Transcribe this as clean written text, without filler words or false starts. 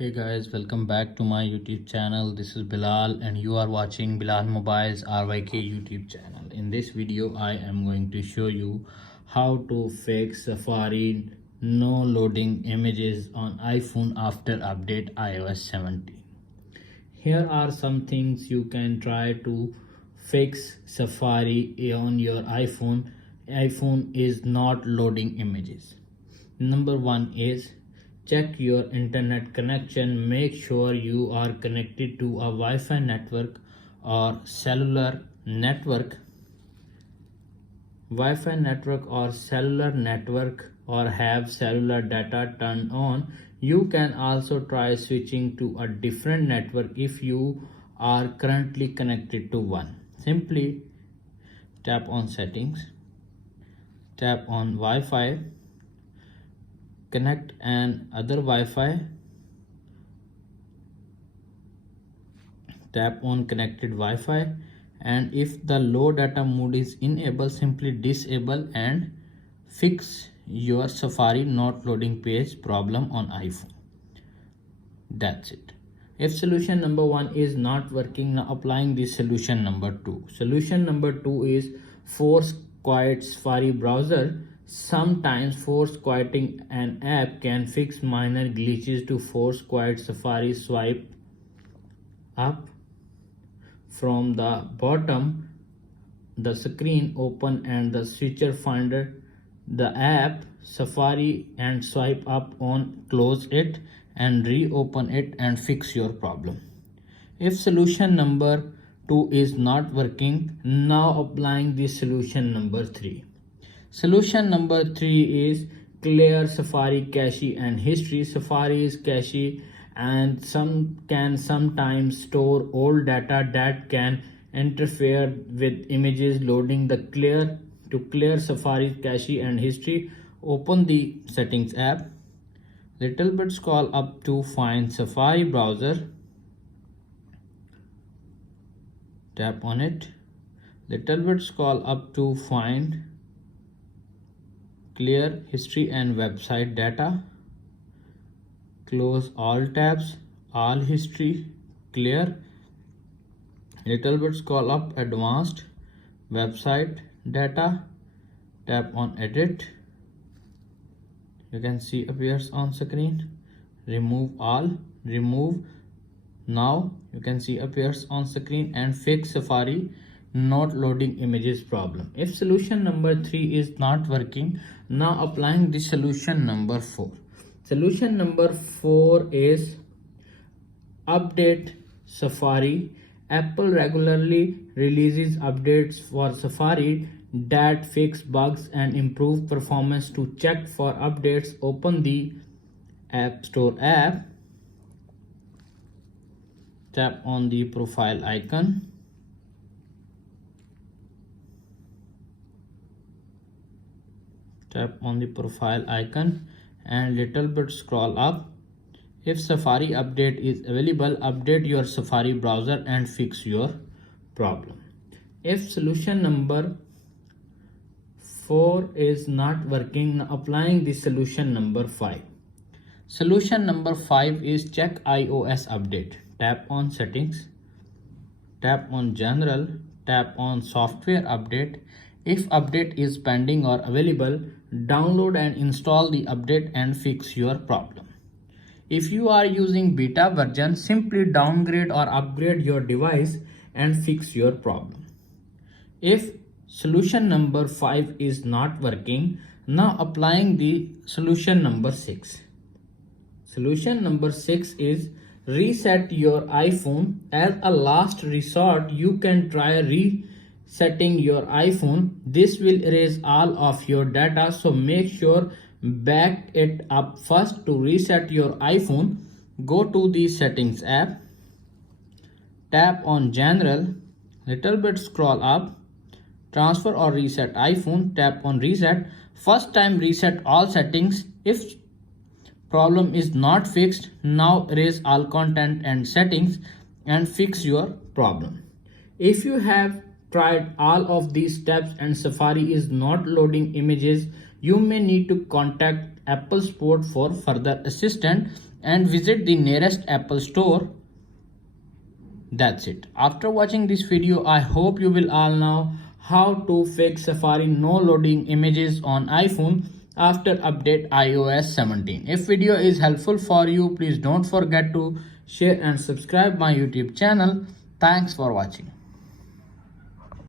Hey guys, welcome back to my YouTube channel. This is Bilal and you are watching Bilal Mobiles RYK YouTube channel. In this video, I am going to show you how to fix Safari no loading images on iPhone after update iOS 17. Here are some things you can try to fix Safari on your iPhone. iPhone is not loading images. Number one is check your internet connection. Make sure you are connected to a Wi-Fi network or cellular network. Wi-Fi network or cellular network or have cellular data turned on. You can also try switching to a different network if you are currently connected to one. Simply tap on settings, tap on Wi-Fi, connect an other Wi-Fi, tap on connected Wi-Fi, and if the low data mode is enabled, simply disable and fix your Safari not loading page problem on iPhone. That's it. If solution number one is not working, now applying this solution number two. Solution number two is force quiet Safari browser. Sometimes force quieting an app can fix minor glitches. To force quiet Safari, swipe up from the bottom the screen, open and the switcher finder the app Safari and swipe up on, close it and reopen it and fix your problem. If solution number two is not working, now applying the solution number three. Solution number three is clear Safari cache and history. Safari's cache and can sometimes store old data that can interfere with images loading. To clear Safari cache and history, open the settings app, little bit scroll up to find Safari browser, tap on it, little bit scroll up to find clear history and website data, close all tabs, all history, clear, little bit scroll up, advanced website data, tap on edit, you can see appears on screen, remove all, remove, now you can see appears on screen and fix Safari not loading images problem. If solution number three is not working, now applying the solution number four. Solution number four is update Safari. Apple regularly releases updates for Safari that fix bugs and improve performance. To check for updates, open the App Store app, tap on the profile icon, tap on the profile icon and little bit scroll up. If Safari update is available, update your Safari browser and fix your problem. If solution number 4 is not working, now applying the solution number 5. Solution number 5 is check iOS update. Tap on settings, tap on general, tap on software update. If update is pending or available, download and install the update and fix your problem. If you are using beta version, simply downgrade or upgrade your device and fix your problem. If solution number 5 is not working, now applying the solution number 6. Solution number 6 is reset your iPhone. As a last resort, you can try resetting your iPhone. This will erase all of your data, so make sure back it up first. To reset your iPhone, go to the settings app, tap on general, little bit scroll up, transfer or reset iPhone, tap on reset. First time reset all settings. If problem is not fixed, now erase all content and settings and fix your problem. If you have tried all of these steps and Safari is not loading images, you may need to contact Apple support for further assistance. and visit the nearest Apple store. That's it. After watching this video, I hope you will all know how to fix Safari no loading images on iPhone after update iOS 17. If video is helpful for you, please don't forget to share and subscribe my YouTube channel. Thanks for watching.